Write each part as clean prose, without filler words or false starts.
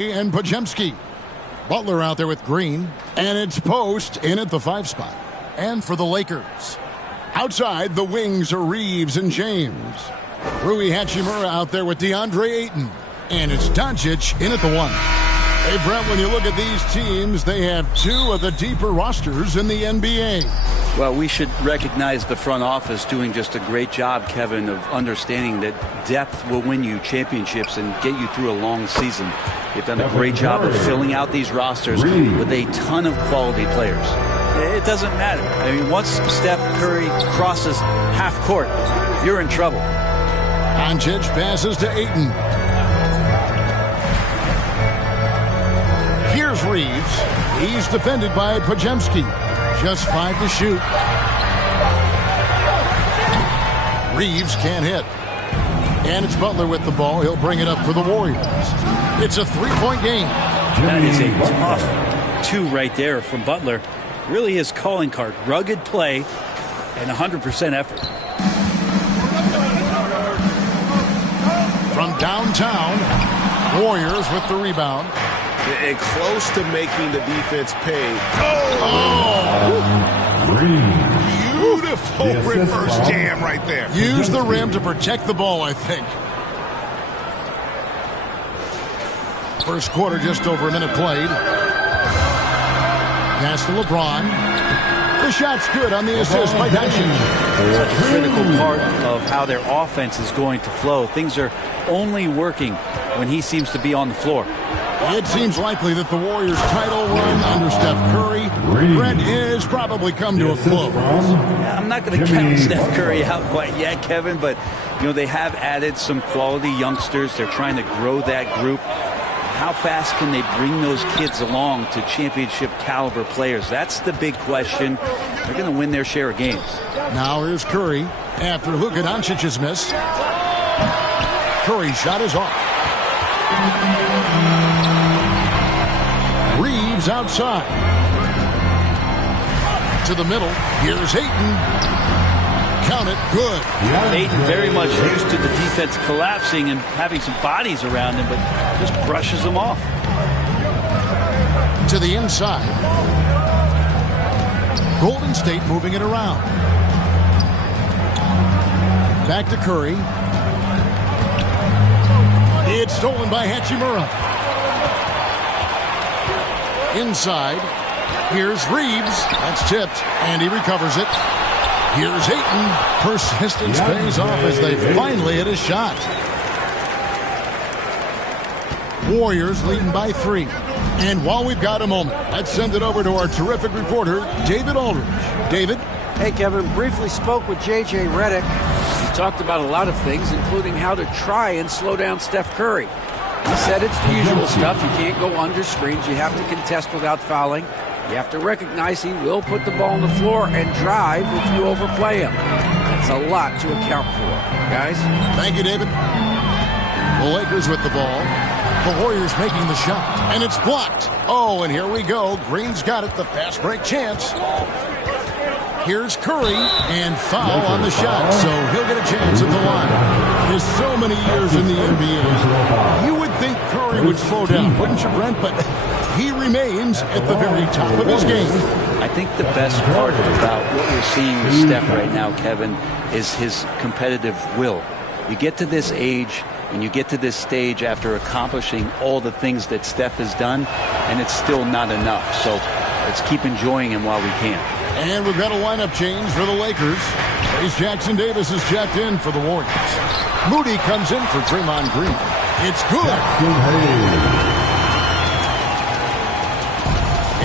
and Pajemski. Butler out there with Green. And it's Post in at the 5 spot. And for the Lakers, outside the wings are Reeves and James. Rui Hachimura out there with DeAndre Ayton. And it's Doncic in at the 1. Hey, Brett, when you look at these teams, they have 2 of the deeper rosters in the NBA. Well, we should recognize the front office doing just a great job, Kevin, of understanding that depth will win you championships and get you through a long season. They've done a great job of filling out these rosters with a ton of quality players. It doesn't matter. I mean, once Steph Curry crosses half court, you're in trouble. Doncic passes to Ayton. Here's Reeves. He's defended by Pajemski. Just 5 to shoot. Reeves can't hit. And it's Butler with the ball. He'll bring it up for the Warriors. It's a 3-point game. That is a tough 2 right there from Butler. Really his calling card. Rugged play and 100% effort. From downtown, Warriors with the rebound. And close to making the defense pay. Beautiful reverse jam right there. Use the rim to protect the ball, I think. First quarter, just over a minute played. Pass to LeBron. The shot's good on the assist by Doncic. Such a critical part of how their offense is going to flow. Things are only working when he seems to be on the floor. It seems likely that the Warriors' title run under Steph Curry, Brett, is probably come to a close. Yeah, I'm not going to count Steph Curry out quite yet, Kevin, but they have added some quality youngsters. They're trying to grow that group. How fast can they bring those kids along to championship caliber players? That's the big question. They're going to win their share of games. Now here's Curry after Luka Doncic's miss. Curry's shot is off. Reeves outside. To the middle. Here's Ayton. Count it. Good. Ayton very much used to the defense collapsing and having some bodies around him, but just brushes them off. To the inside. Golden State moving it around. Back to Curry. It's stolen by Hachimura. Inside. Here's Reeves. That's tipped, and he recovers it. Here's Ayton. Persistence pays off as they finally hit a shot. Warriors leading by 3. And while we've got a moment, let's send it over to our terrific reporter, David Aldridge. David? Hey, Kevin. Briefly spoke with J.J. Redick. He talked about a lot of things, including how to try and slow down Steph Curry. He said it's the usual stuff. You can't go under screens. You have to contest without fouling. You have to recognize he will put the ball on the floor and drive if you overplay him. That's a lot to account for, guys. Thank you, David. The Lakers with the ball. The Warriors making the shot. And it's blocked. Oh, and here we go. Green's got it. The fast break chance. Here's Curry, and foul on the shot, so he'll get a chance at the line. There's so many years in the NBA. You would think Curry would slow down, wouldn't you, Brent? But he remains at the very top of his game. I think the best part about what we're seeing with Steph right now, Kevin, is his competitive will. You get to this age and you get to this stage after accomplishing all the things that Steph has done, and it's still not enough. So let's keep enjoying him while we can. And we've got a lineup change for the Lakers. Ace Jackson Davis is checked in for the Warriors. Moody comes in for Draymond Green. It's good.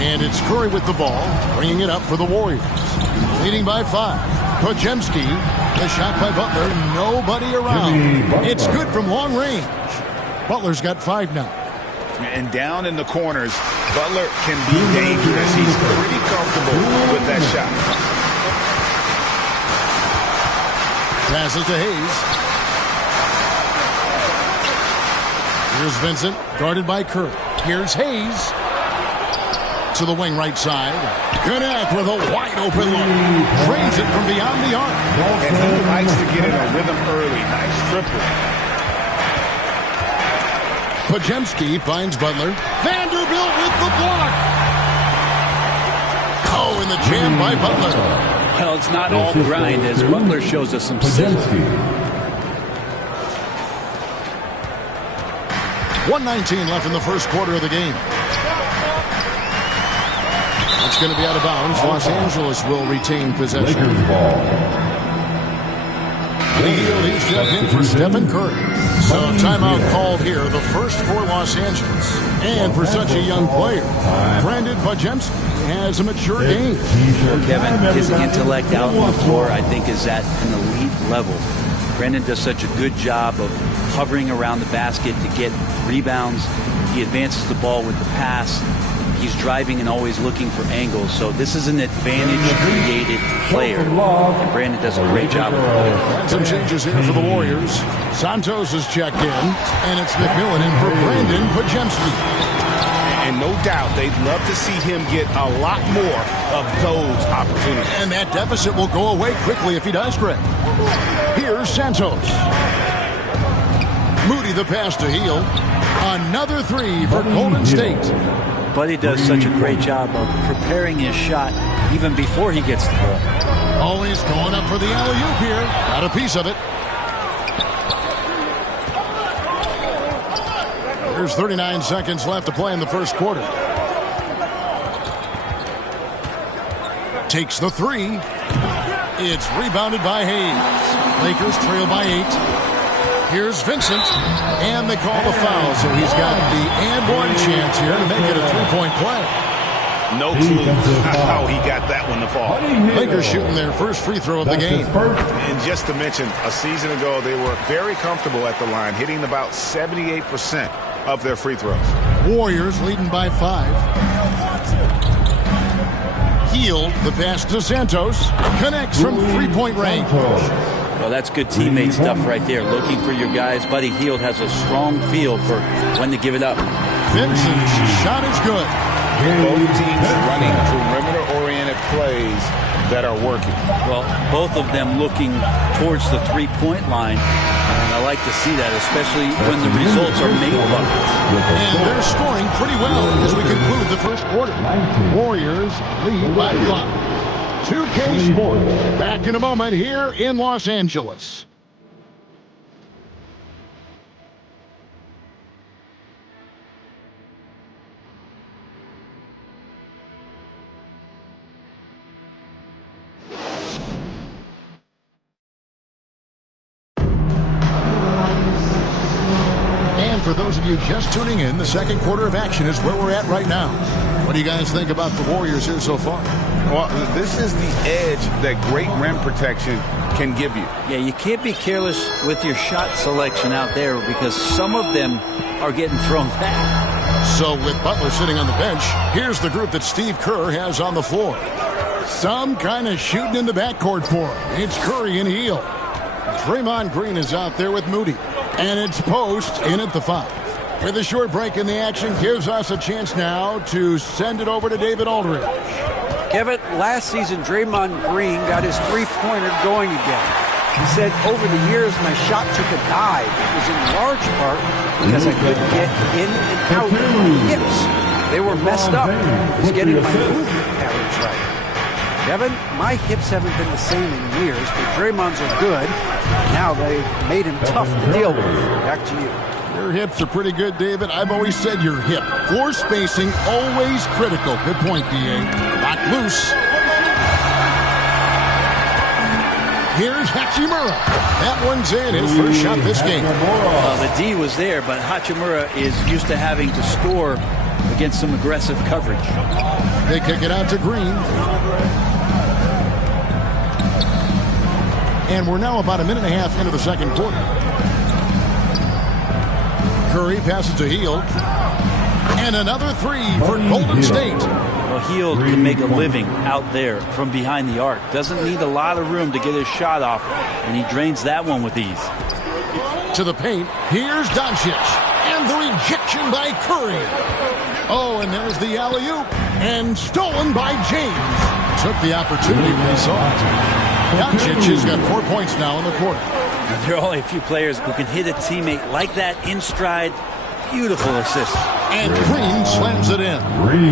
And it's Curry with the ball, bringing it up for the Warriors. Leading by 5. Pajemski, the shot by Butler, nobody around. It's good from long range. Butler's got 5 now. And down in the corners, Butler can be dangerous. He's pretty comfortable with that shot. Passes to Hayes. Here's Vincent, guarded by Curry. Here's Hayes. To the wing right side. Connect with a wide open look. Drains it from beyond the arc. And he likes to get in a rhythm early. Nice triple. Pajemski finds Butler. Vanderbilt with the block. Oh, and the jam by Butler. Well, it's not all grind as Butler shows us some sizzle. 1:19 left in the first quarter of the game. That's going to be out of bounds. Los Angeles will retain possession. He's stepped in for Stephen Curry. So timeout called here, the first for Los Angeles. And for such a young player, Brandon Pajemski has a mature game. Kevin, his intellect out on the floor, I think, is at an elite level. Brandon does such a good job of hovering around the basket to get rebounds. He advances the ball with the pass. He's driving and always looking for angles. So this is an advantage-created player. And Brandon does a great job of it. Some changes here for the Warriors. Santos is checked in, and it's McMillan in for Brandon Pajemski. And no doubt, they'd love to see him get a lot more of those opportunities. And that deficit will go away quickly if he does, Greg. Here's Santos. Moody the pass to Hield. Another three for Golden State. Buddy does such a great job of preparing his shot even before he gets the ball. Always going up for the alley-oop here. Got a piece of it. There's 39 seconds left to play in the first quarter. Takes the three. It's rebounded by Hayes. Lakers trail by 8. Here's Vincent, and they call the foul, so he's got the and one chance here to make it a three-point play. No clue how he got that one to fall. Lakers shooting their first free throw of the game. And just to mention, a season ago, they were very comfortable at the line, hitting about 78% of their free throws. Warriors leading by 5. Hield, the pass to Santos, connects from three-point range. Well, that's good teammate stuff right there. Looking for your guys. Buddy Hield has a strong feel for when to give it up. Vincent's shot is good. Both teams running perimeter-oriented plays that are working. Well, both of them looking towards the three-point line. And I like to see that, especially when the results are made buckets. And they're scoring pretty well as we conclude the first quarter. Warriors lead by 5. 2K Sports. Back in a moment here in Los Angeles. And for those of you just tuning in, the second quarter of action is where we're at right now. What do you guys think about the Warriors here so far? Well, this is the edge that great rim protection can give you. Yeah, you can't be careless with your shot selection out there because some of them are getting thrown back. So with Butler sitting on the bench, here's the group that Steve Kerr has on the floor. Some kind of shooting in the backcourt for him. It's Curry and Hield. Draymond Green is out there with Moody. And it's Post in at the 5. With a short break in the action, gives us a chance now to send it over to David Aldridge. Kevin, last season, Draymond Green got his three-pointer going again. He said, over the years, my shot took a dive. It was in large part because I couldn't get in and out of my hips. They were messed up. I was getting my movement patterns right. Kevin, my hips haven't been the same in years, but Draymond's are good. Now they've made him tough to deal with. Back to you. Your hips are pretty good, David. I've always said your hip. Floor spacing, always critical. Good point, D.A. Not loose. Here's Hachimura. That one's in. His first shot this game. The D was there, but Hachimura is used to having to score against some aggressive coverage. They kick it out to Green. And we're now about a minute and a half into the second quarter. Curry passes to Hield. And another three for Golden State. Well, Hield can make a living out there from behind the arc. Doesn't need a lot of room to get his shot off, and he drains that one with ease. To the paint. Here's Doncic. And the rejection by Curry. Oh, and there's the alley-oop. And stolen by James. Took the opportunity when he saw it. Doncic has got 4 points now in the quarter. There are only a few players who can hit a teammate like that in stride, Beautiful assist. And Green slams it in.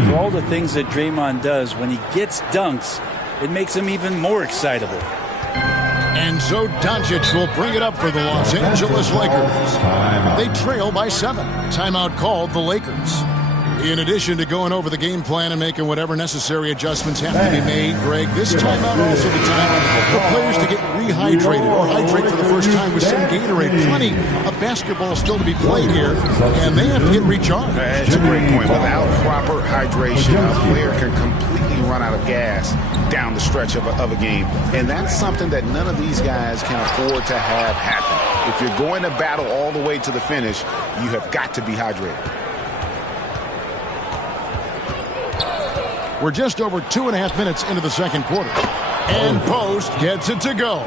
For all the things that Draymond does, when he gets dunks, it makes him even more excitable. And so Doncic will bring it up for the Los Angeles Lakers. They trail by 7. Timeout called the Lakers. In addition to going over the game plan and making whatever necessary adjustments have to be made, Greg, this timeout also the time for players to get rehydrated or hydrate for the first time with some Gatorade. Plenty of basketball still to be played here, and they have to get recharged. That's a great point. Without proper hydration, a player can completely run out of gas down the stretch of a game. And that's something that none of these guys can afford to have happen. If you're going to battle all the way to the finish, you have got to be hydrated. We're just over 2.5 minutes into the second quarter. And Post gets it to go.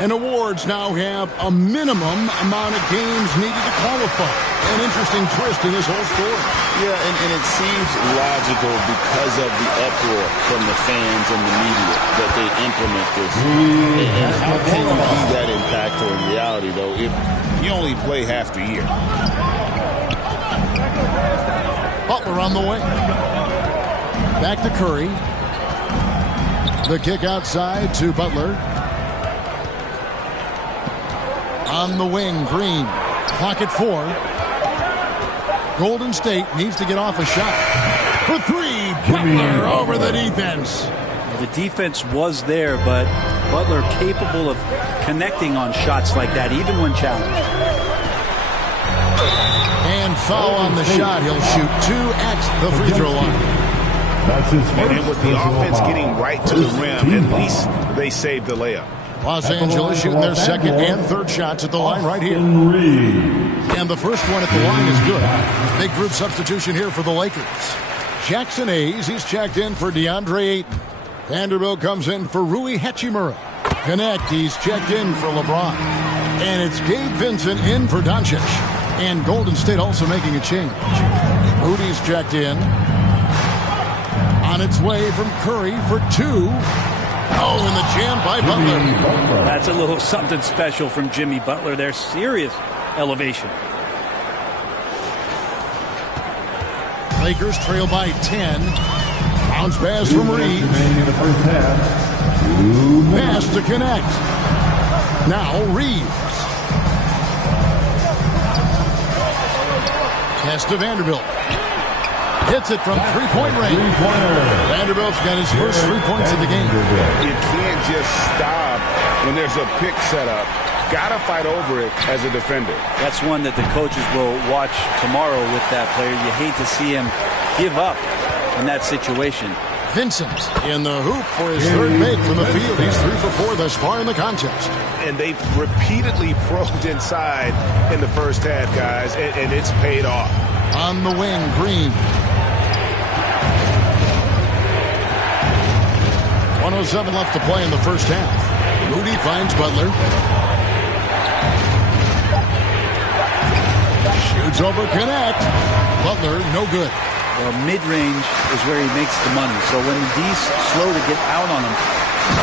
And awards now have a minimum amount of games needed to qualify. An interesting twist in this whole story. Yeah, and it seems logical because of the uproar from the fans and the media that they implement this. And how can you be that impactful in reality, though, if you only play half the year? Butler on the way. Back to Curry. The kick outside to Butler. On the wing, Green. Clock at 4. Golden State needs to get off a shot. For 3, Butler over the defense. The defense was there, but Butler capable of connecting on shots like that, even when challenged. And foul on the shot. He'll shoot 2 at the free throw line. That's his first. And with the offense getting right to the rim, at least they saved the layup. Los Angeles shooting their second and third shots at the line right here. And the first one at the line is good. Big group substitution here for the Lakers. Jackson Hayes, he's checked in for DeAndre Ayton. Vanderbilt comes in for Rui Hachimura. Connect, he's checked in for LeBron. And it's Gabe Vincent in for Doncic. And Golden State also making a change. Moody's checked in. On its way from Curry for 2. Oh, and the jam by Butler. That's a little something special from Jimmy Butler. There's serious elevation. Lakers trail by 10. Bounce pass from Reeves. Pass to connect. Now Reeves. Pass to Vanderbilt. Hits it from three-point range. Vanderbilt's got his first 3 points in the game. You can't just stop when there's a pick set up. Got to fight over it as a defender. That's one that the coaches will watch tomorrow with that player. You hate to see him give up in that situation. Vincent in the hoop for his third make from the field. He's 3 for 4 thus far in the contest. And they've repeatedly probed inside in the first half, guys, and it's paid off. On the wing, Green. 1:07 left to play in the first half. Moody finds Butler. Shoots over, connect. Butler, no good. Well, mid-range is where he makes the money. So when the D's slow to get out on him,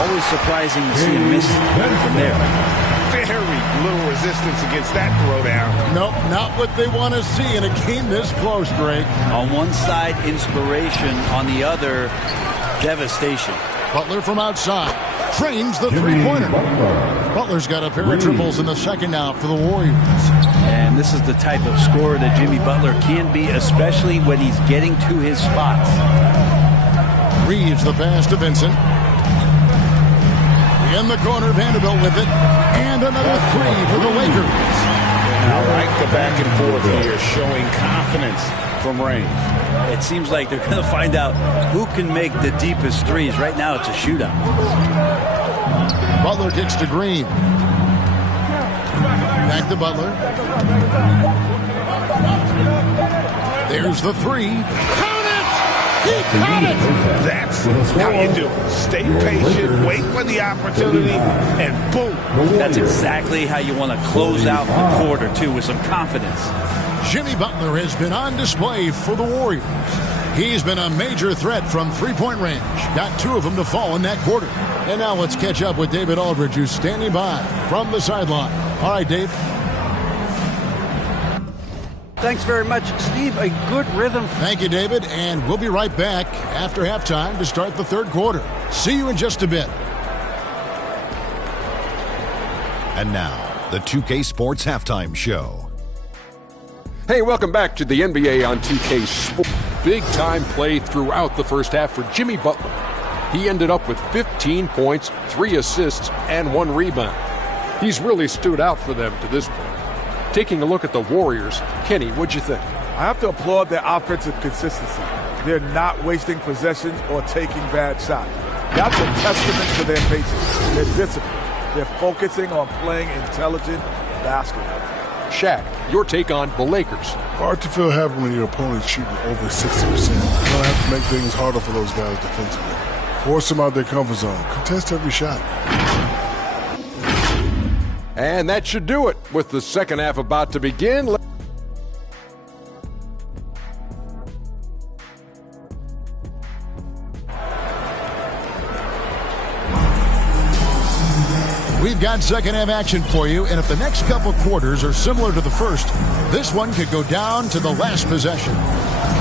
always surprising to see him miss from there. Very little resistance against that throwdown. Nope, not what they want to see in a game this close, Greg. On one side, inspiration. On the other, devastation. Butler from outside. Frames the three-pointer. Butler's got a pair of triples in the second now for the Warriors. And this is the type of scorer that Jimmy Butler can be, especially when he's getting to his spots. Reeves the pass to Vincent. In the corner, Vanderbilt with it. And another 3 for the Lakers. I like the back and forth here, showing confidence from range. It seems like they're going to find out who can make the deepest threes. Right now, it's a shootout. Butler kicks to Green. Back to Butler. There's the 3. Count it! He caught it! That's how you do it. Stay patient, wait for the opportunity, and boom. That's exactly how you want to close out the quarter, too, with some confidence. Jimmy Butler has been on display for the Warriors. He's been a major threat from three-point range. Got 2 of them to fall in that quarter. And now let's catch up with David Aldridge, who's standing by from the sideline. All right, Dave. Thanks very much, Steve. A good rhythm. Thank you, David. And we'll be right back after halftime to start the third quarter. See you in just a bit. And now, the 2K Sports Halftime Show. Hey, welcome back to the NBA on 2K Sports. Big-time play throughout the first half for Jimmy Butler. He ended up with 15 points, 3 assists, and 1 rebound. He's really stood out for them to this point. Taking a look at the Warriors, Kenny, what'd you think? I have to applaud their offensive consistency. They're not wasting possessions or taking bad shots. That's a testament to their patience, their discipline. They're focusing on playing intelligent basketball. Shaq, your take on the Lakers. Hard to feel happy when your opponent's shooting over 60%. You're going to have to make things harder for those guys defensively. Force them out their comfort zone. Contest every shot. And that should do it. With the second half about to begin. We've got second half action for you, and if the next couple quarters are similar to the first, this one could go down to the last possession.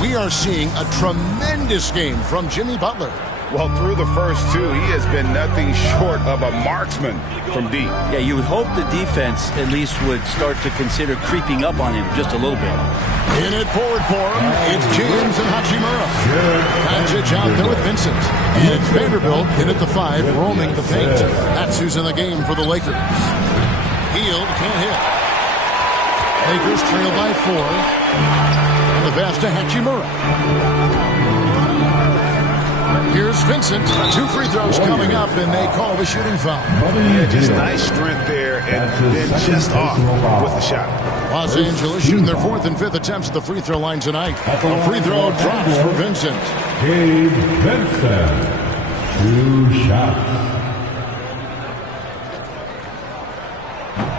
We are seeing a tremendous game from Jimmy Butler. Well, through the first two, he has been nothing short of a marksman from deep. Yeah, you would hope the defense at least would start to consider creeping up on him just a little bit. In it forward for him, it's James and Hachimura. Magic out there with Vincent. And it's Vanderbilt in at the 5, roaming the paint. That's who's in the game for the Lakers. Hield can't hit. Lakers trail by 4. And the pass to Hachimura. Here's Vincent. 2 free throws coming up, and they call the shooting foul. Yeah, just nice strength there, and then just off with the shot. Los Angeles shooting their 4th and 5th attempts at the free throw line tonight. A free throw drops for Vincent. Gabe Vincent. 2 shots.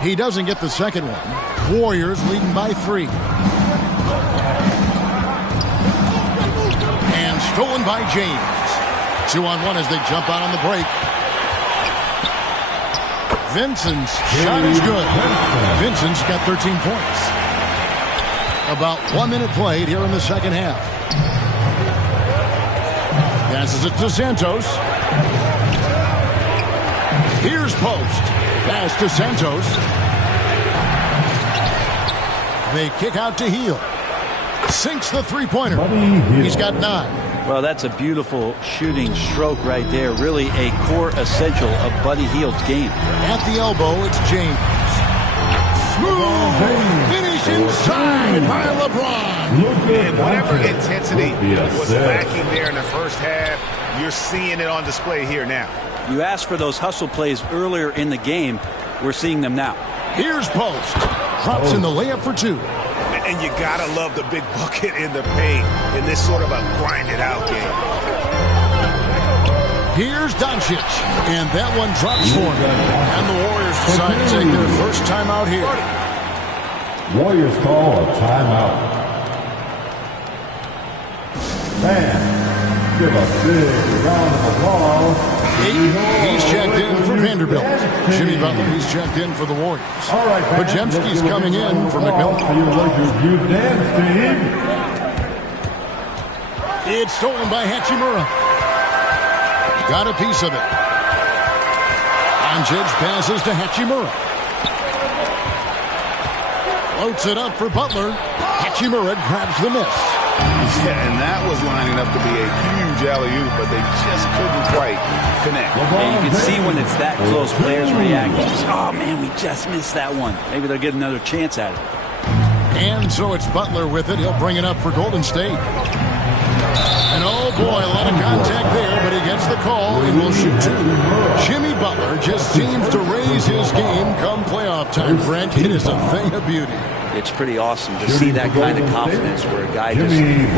He doesn't get the second one. Warriors leading by 3. And stolen by James. 2-on-1 as they jump out on the break. Vincent's shot is good. Vincent's got 13 points. About 1 minute played here in the second half. Passes it to Santos. Here's Post. Pass to Santos. They kick out to Hield. Sinks the three-pointer. He's got 9. Well, that's a beautiful shooting stroke right there. Really a core essential of Buddy Hield's game. At the elbow, it's James. Smooth finish inside by LeBron. And whatever intensity was lacking there in the first half, you're seeing it on display here now. You asked for those hustle plays earlier in the game. We're seeing them now. Here's Post. Drops in the layup for 2. And you gotta love the big bucket in the paint in this sort of a grinded-out game. Here's Doncic, and that one drops for him. And the Warriors decide to take their first timeout here. Warriors call a timeout. Fans, give a big round of applause. He's checked in for Vanderbilt. Jimmy Butler, he's checked in for the Warriors. All right, Pajemski's coming in for McMillan. You dance, team. It's stolen by Hachimura. Got a piece of it. Doncic passes to Hachimura. Floats it up for Butler. Hachimura grabs the miss. Yeah, and that was lining up to be a huge alley-oop, but they just couldn't quite connect. Yeah, you can see when it's that close, players react. Oh, man, we just missed that one. Maybe they'll get another chance at it. And so it's Butler with it. He'll bring it up for Golden State. And oh boy, a lot of contact there, but he gets the call and will shoot 2. Jimmy Butler just seems to raise his game come playoff time, Frank. It is a thing of beauty. It's pretty awesome to see that kind of confidence where a guy just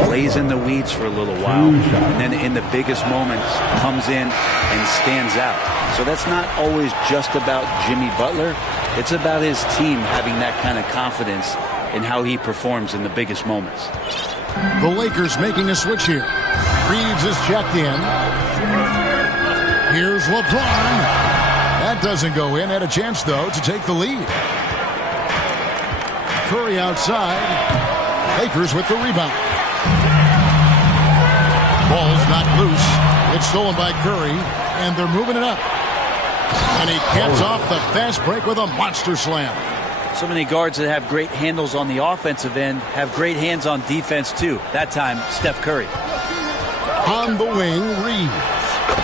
lays in the weeds for a little while and then in the biggest moments comes in and stands out. So that's not always just about Jimmy Butler. It's about his team having that kind of confidence in how he performs in the biggest moments. The Lakers making a switch here. Reeves is checked in. Here's LeBron. That doesn't go in. Had a chance, though, to take the lead. Curry outside. Lakers with the rebound. Ball's knocked loose. It's stolen by Curry, and they're moving it up. And he caps off the fast break with a monster slam. So many guards that have great handles on the offensive end have great hands on defense, too. That time, Steph Curry. On the wing, Reeves.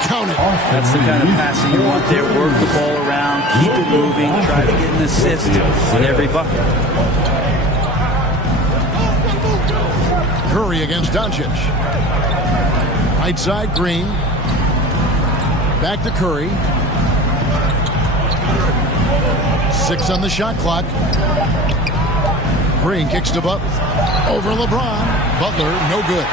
Count it. That's the kind of passing you want there. Work the ball around, keep it moving, try to get an assist on every bucket. Curry against Doncic. Right side, Green. Back to Curry. 6 on the shot clock. Green kicks to Butler. Over LeBron. Butler, no good.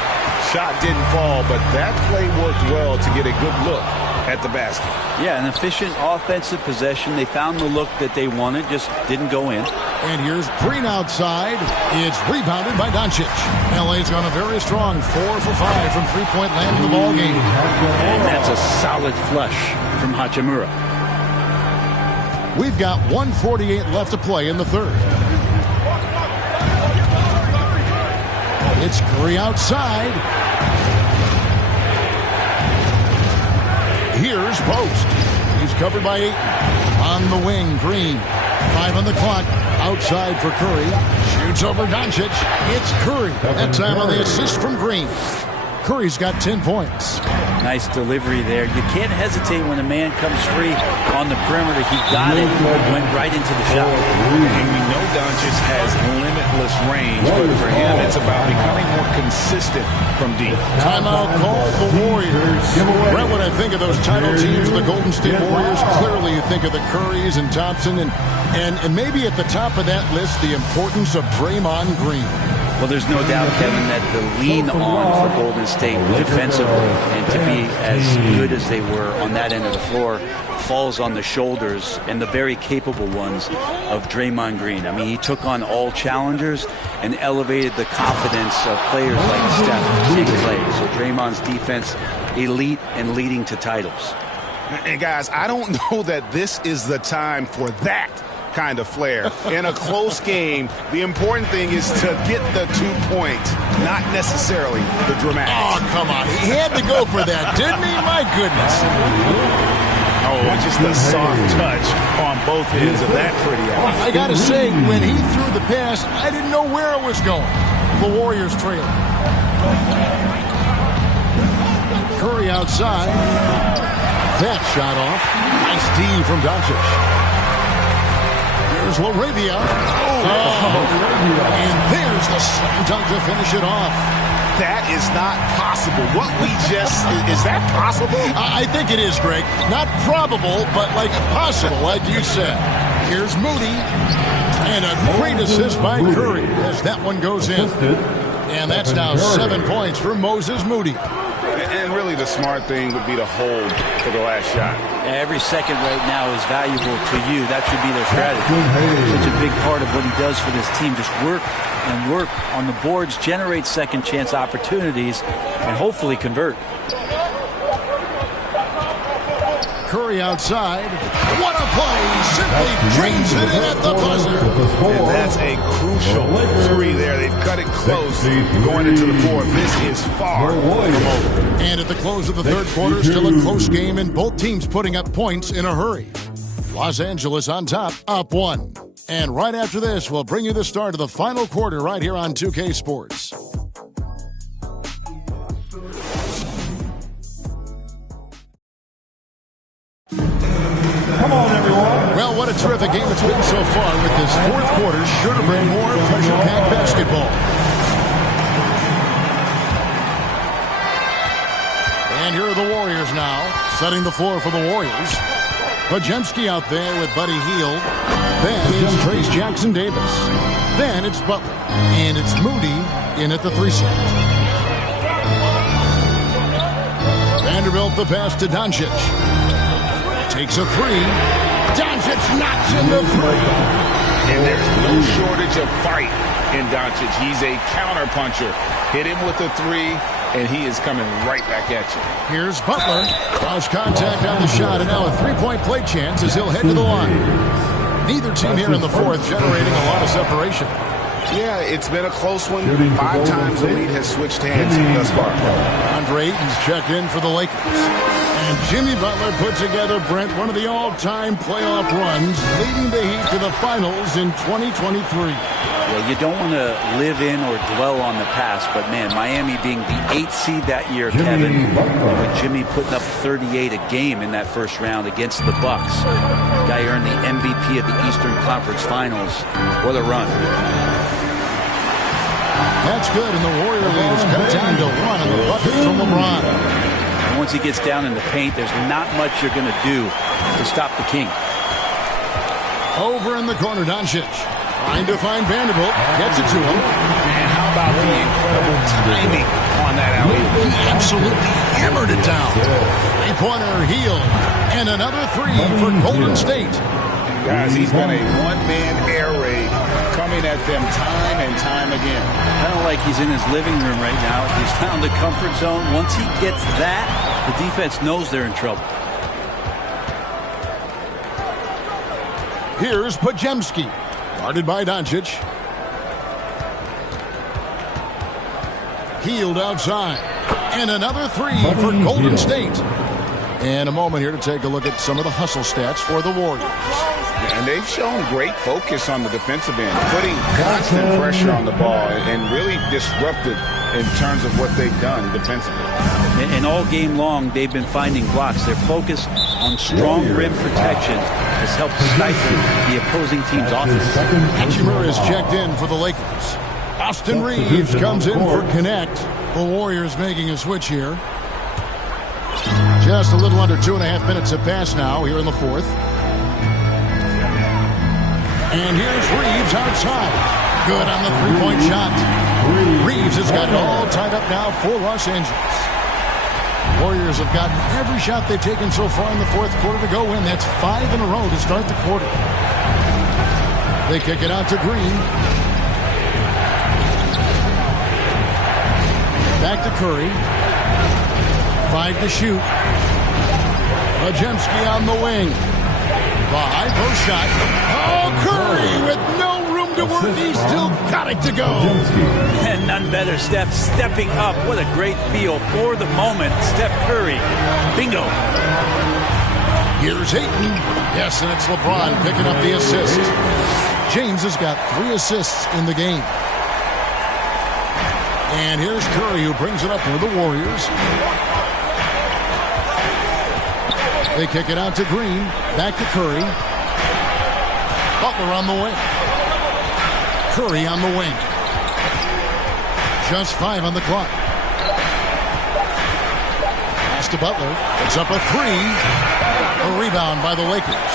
Shot didn't fall, but that play worked well to get a good look at the basket. Yeah, an efficient offensive possession. They found the look that they wanted, just didn't go in. And here's Green outside. It's rebounded by Doncic. LA's gone a very strong 4 for 5 from three-point land in the ball game. And that's a solid flush from Hachimura. We've got 1:48 left to play in the third. It's Curry outside. Here's Post. He's covered by 8. On the wing, Green. 5 on the clock. Outside for Curry. Shoots over Doncic. It's Curry. That time on the assist from Green. Curry's got 10 points. Nice delivery there. You can't hesitate when a man comes free on the perimeter. He got it, went right into the shot. And we know Doncic has limitless range, but for him, it's about becoming more consistent from deep. Timeout called the Warriors. Brett, when I think of those title teams, the Golden State Warriors, clearly you think of the Currys and Thompson, and maybe at the top of that list, the importance of Draymond Green. Well, there's no doubt, Kevin, that the lean on for Golden State defensively and to be as good as they were on that end of the floor falls on the shoulders and the very capable ones of Draymond Green. I mean, he took on all challengers and elevated the confidence of players like Steph and Clay. So Draymond's defense, elite and leading to titles. And guys, I don't know that this is the time for that kind of flair. In a close game, the important thing is to get the 2 points, not necessarily the dramatics. Oh, come on. He had to go for that, didn't he? My goodness. Oh, just a soft touch on both ends of that pretty alley. I got to say, when he threw the pass, I didn't know where it was going. The Warriors trail. Curry outside. That shot off. Nice D from Doncic. There's LaRavia. And there's the slam dunk to finish it off. That is not possible. What we just, is that possible? I think it is, Greg. Not probable, but like possible, like you said. Here's Moody. And a great assist by Curry as that one goes in. And that's now 7 points for Moses Moody. And really the smart thing would be to hold for the last shot. Every second right now is valuable to you. That should be their strategy. Such a big part of what he does for this team. Just work and work on the boards, generate second chance opportunities, and hopefully convert. Curry outside. What a play! Simply drains it in at the buzzer. And that's a crucial 3 there. They've cut it close going into the 4th. This is far from over. And at the close of the third quarter, still a close game, and both teams putting up points in a hurry. Los Angeles on top, up 1. And right after this, we'll bring you the start of the final quarter right here on 2K Sports. Come on, everyone. Well, what a terrific game it's been so far with this fourth quarter. Sure to bring more pressure-packed basketball. And here are the Warriors now, setting the floor for the Warriors. Podziemski out there with Buddy Hield. Then it's Trace Jackson-Davis. Then it's Butler. And it's Moody in at the 3 slot. Vanderbilt the pass to Doncic. Takes a 3. Doncic knocks in the 3. And there's no shortage of fight in Doncic. He's a counter-puncher. Hit him with a 3, and he is coming right back at you. Here's Butler. Cross contact on the shot, and now a 3-point play chance as he'll head to the line. Neither team here in the fourth generating a lot of separation. Yeah, it's been a close one. 5 times the lead has switched hands thus far. Andre Ayton's checked in for the Lakers. And Jimmy Butler put together, Brent, one of the all-time playoff runs, leading the Heat to the finals in 2023. Well, you don't want to live in or dwell on the past, but man, Miami being the 8th seed that year, Kevin, with Jimmy putting up 38 a game in that first round against the Bucks. Guy earned the MVP of the Eastern Conference Finals. What a run. That's good, and the Warrior lead is cut down to 1 on the bucket from LeBron. And once he gets down in the paint, there's not much you're going to do to stop the King. Over in the corner, Doncic. Trying to find Vanderbilt. Gets it to him. And how about the incredible timing on that alley? He absolutely hammered it down. Three-pointer, Hield. And another 3 for Golden State. Guys, he's got a one-man air raid coming at them time and time again. Kind of like he's in his living room right now. He's found the comfort zone. Once he gets that, the defense knows they're in trouble. Here's Podziemski. Guarded by Doncic. Hield outside. And another 3 for Golden State. And a moment here to take a look at some of the hustle stats for the Warriors. And they've shown great focus on the defensive end, putting constant pressure on the ball and really disruptive in terms of what they've done defensively. And all game long, they've been finding blocks. Their focus on strong rim protection has helped stifle the opposing team's offense. Hachimura is checked in for the Lakers. Austin Reeves comes in for Connect. The Warriors making a switch here. Just a little under 2.5 minutes have passed now here in the fourth. And here's Reeves outside. Good on the three-point shot. Reeves has got it all tied up now for Los Angeles. Warriors have gotten every shot they've taken so far in the fourth quarter to go in. That's 5 in a row to start the quarter. They kick it out to Green. Back to Curry. 5 to shoot. Podziemski on the wing. The high post shot. Oh, Curry with no room to work. He's still got it to go. And none better, Steph stepping up. What a great feel for the moment. Steph Curry. Bingo. Here's Ayton. Yes, and it's LeBron picking up the assist. James has got 3 assists in the game. And here's Curry who brings it up for the Warriors. They kick it out to Green. Back to Curry. Butler on the wing. Curry on the wing. Just 5 on the clock. Pass to Butler. It's up a 3. A rebound by the Lakers.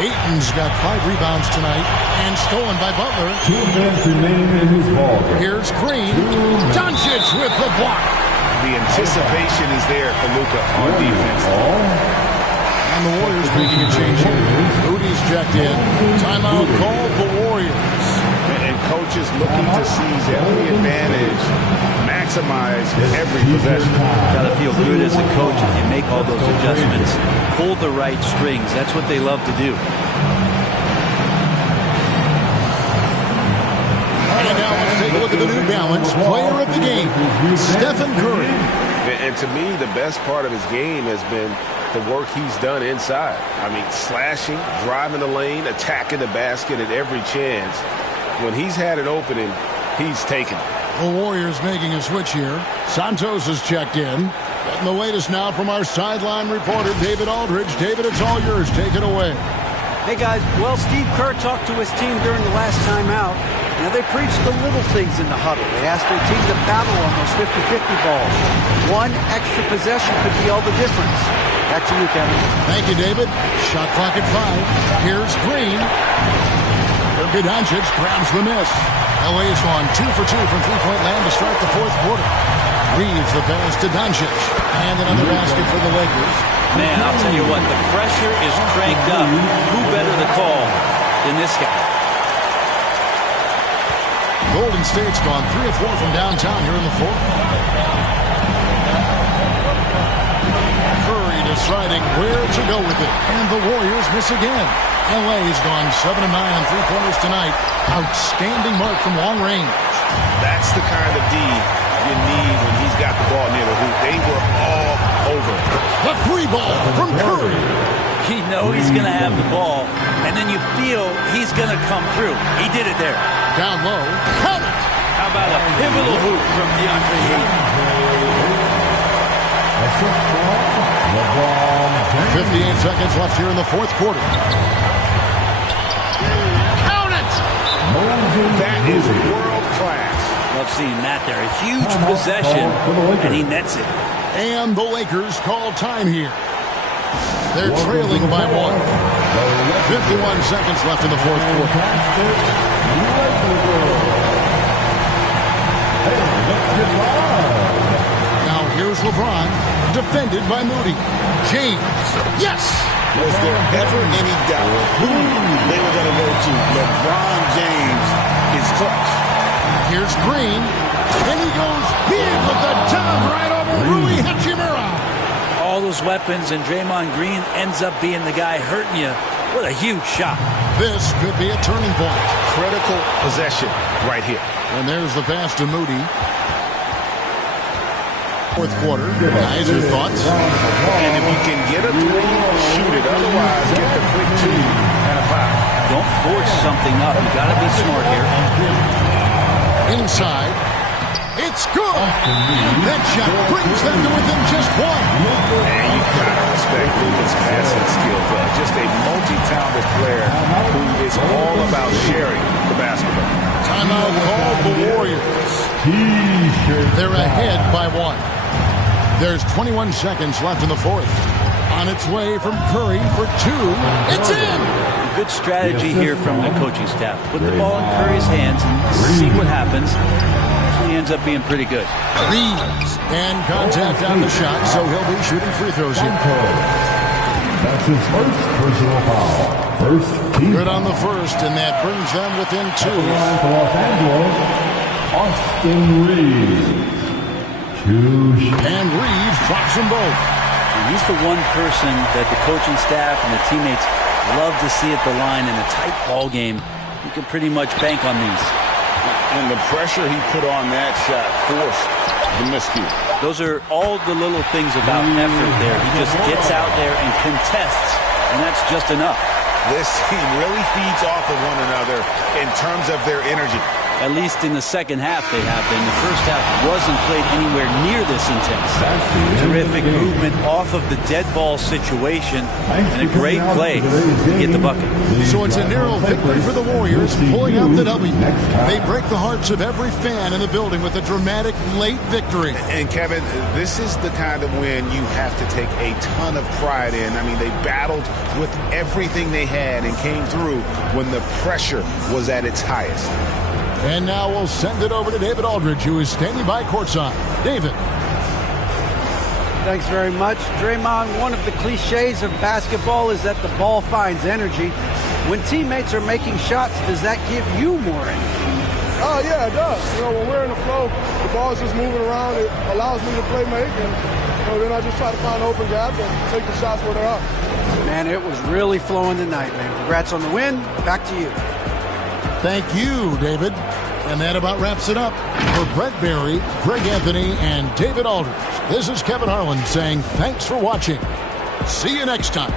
Ayton's got 5 rebounds tonight and stolen by Butler. 2 minutes remaining in this ball game. Here's Green. Doncic with the block. The anticipation is there for Luka on defense. And the Warriors making a change here. Moody's checked in. Timeout called the Warriors. And coaches looking to seize every advantage, maximize every possession. Got to feel good as a coach if you make all those adjustments. Pull the right strings. That's what they love to do. And now let's take a look at the New Balance player of the game, Stephen Curry. And to me, the best part of his game has been the work he's done inside. I mean, slashing, driving the lane, attacking the basket at every chance. When he's had an opening, he's taken it. The Warriors making a switch here. Santos is checked in. Getting the latest now from our sideline reporter, David Aldridge. David, it's all yours. Take it away. Hey, guys. Well, Steve Kerr talked to his team during the last time out. Now, they preached the little things in the huddle. They asked their team to battle on those 50-50 balls. One extra possession could be all the difference. Back to you, Kevin. Thank you, David. Shot clock at 5. Here's Green. Luka Doncic grabs the miss. LA has gone 2 for 2 from three-point land to start the fourth quarter. Reeves the pass to Doncic. And another basket for the Lakers. Man, I'll tell you what, the pressure is cranked up. Who better to call than this guy? Golden State's gone 3 of 4 from downtown here in the fourth. Curry deciding where to go with it. And the Warriors miss again. LA's gone 7 of 9 on three-pointers tonight. Outstanding mark from long range. That's the kind of D you need when he's got the ball near the hoop. They were all over. The three ball from Curry. You know he's going to have the ball, and then you feel he's going to come through. He did it there. Down low. Count it. How about a pivotal hoop from DeAndre Ayton? 58 seconds left here in the fourth quarter. Count it. That is world class. Love seeing that there. A huge possession, and he nets it. And the Lakers call time here. They're trailing by 1. 51 seconds left in the fourth quarter. Now here's LeBron, defended by Moody. James, yes! Was there ever any doubt who they were going to go to? LeBron James is clutch. Here's Green, and he goes big with the jump right over Rui Hachimura. All those weapons, and Draymond Green ends up being the guy hurting you. What a huge shot. This could be a turning point. Critical possession right here. And there's the pass to Moody. Fourth quarter. Guys, your thoughts? And if you can get a three, shoot it. Otherwise, get the quick 2 and a foul. Don't force something up. You got to be smart here. Inside. It's good. And that shot brings them to within just 1. And you gotta respect Luka's passing skill. Just a multi-talented player who is all about sharing the basketball. Timeout called the Warriors. They're ahead by 1. There's 21 seconds left in the fourth. On its way from Curry for 2. It's in. Good strategy here from the coaching staff. Put the ball in Curry's hands and see what happens. He ends up being pretty good. Leads and contact on the shot, so he'll be shooting free throws here. That's his first personal foul. First team. Good on the first, and that brings them within 2. For Los Angeles, Austin Reeves. And Reeves drops them both. He's the one person that the coaching staff and the teammates love to see at the line in a tight ball game. You can pretty much bank on these. And the pressure he put on that shot forced the miscue. Those are all the little things about effort there. He just gets out there and contests, and that's just enough. This team really feeds off of one another in terms of their energy. At least in the second half they have been. The first half wasn't played anywhere near this intense. Terrific movement off of the dead ball situation and a great play to get the bucket. So it's a narrow victory for the Warriors, pulling out the W. They break the hearts of every fan in the building with a dramatic late victory. And Kevin, this is the kind of win you have to take a ton of pride in. I mean, they battled with everything they had and came through when the pressure was at its highest. And now we'll send it over to David Aldridge, who is standing by courtside. David. Thanks very much. Draymond, one of the cliches of basketball is that the ball finds energy. When teammates are making shots, does that give you more energy? Oh, yeah, it does. When we're in the flow, the ball's just moving around. It allows me to play make, and then I just try to find open gaps and take the shots where they're up. Man, it was really flowing tonight, man. Congrats on the win. Back to you. Thank you, David. And that about wraps it up. For Brett Barry, Greg Anthony, and David Aldridge, this is Kevin Harlan saying thanks for watching. See you next time.